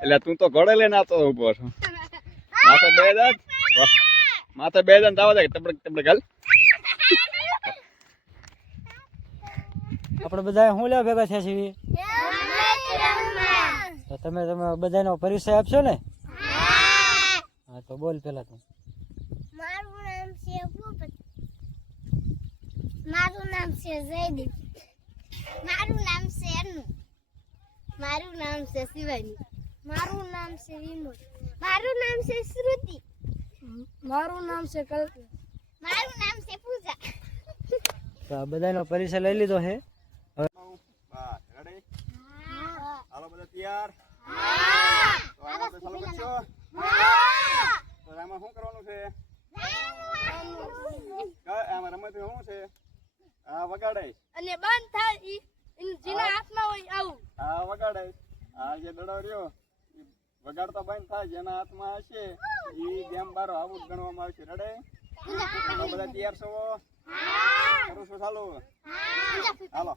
એટલે તું તો ઘોડે લઈને આવતો ઉભો છો. માથે બે જણ દાવા દે તબડે ગાલ. આપણે બધા શું લેવા ભેગા થયા છીએ? તો તમે બધાનો પરિચય આપશો ને? હા તો બોલ પેલા તું. મારું નામ છે જયદીપ. મારું નામ છે અનુ. મારું નામ છે શિવાની. મારું નામ છે વિમોદ. મારું નામ છે શ્રુતિ. મારું નામ છે કલ્પના. મારું નામ છે પૂજા. તો આ બધાનો પરિચય લઈ લીધો છે. રેડી? હાલો બધા તૈયાર? તો આમાં તો ચાલુ કરશો? તો આમાં શું કરવાનું છે? આમાં રમત શું છે? આ વગાડાય અને બંધ થાય જેના હાથમાં હોય આવું. આ વગાડાય. આ જે દડો રહ્યો વગાડતો બંધ થાય જેના હાથમાં હશે એ ગેમ બારો આવું જ ગણવામાં આવશે. રેડે? તો બધા તૈયાર છો? કરું છું ચાલુ? હાલો.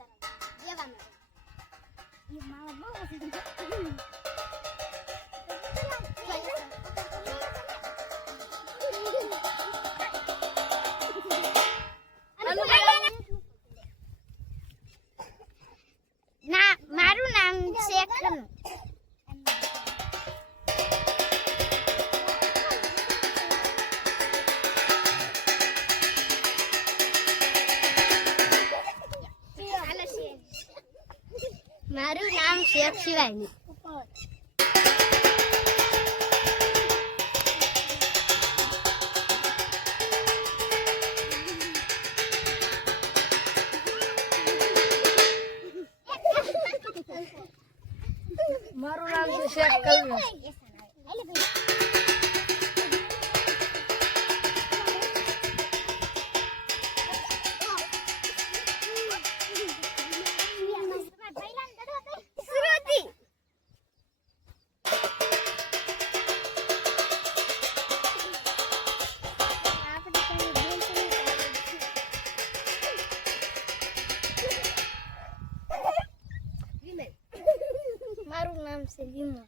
મારું નામ છે ખનુ. મારું નામ શેખ શિવાની. મારું નામ છે શેખ કલ્પના. મારું નામ છે વિમોદ.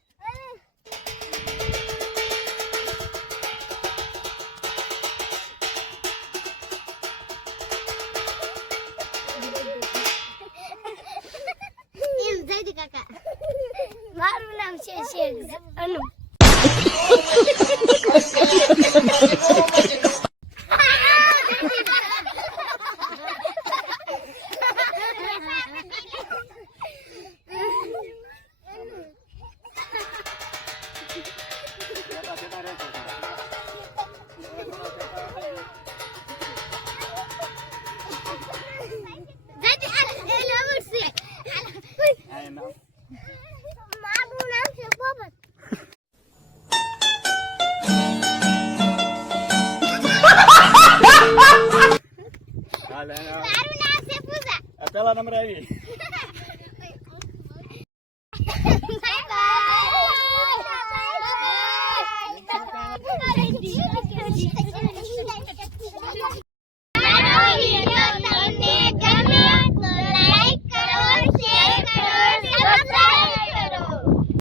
કાકા મારું નામ છે શેખ અનુ. પેલા નંબર આવી.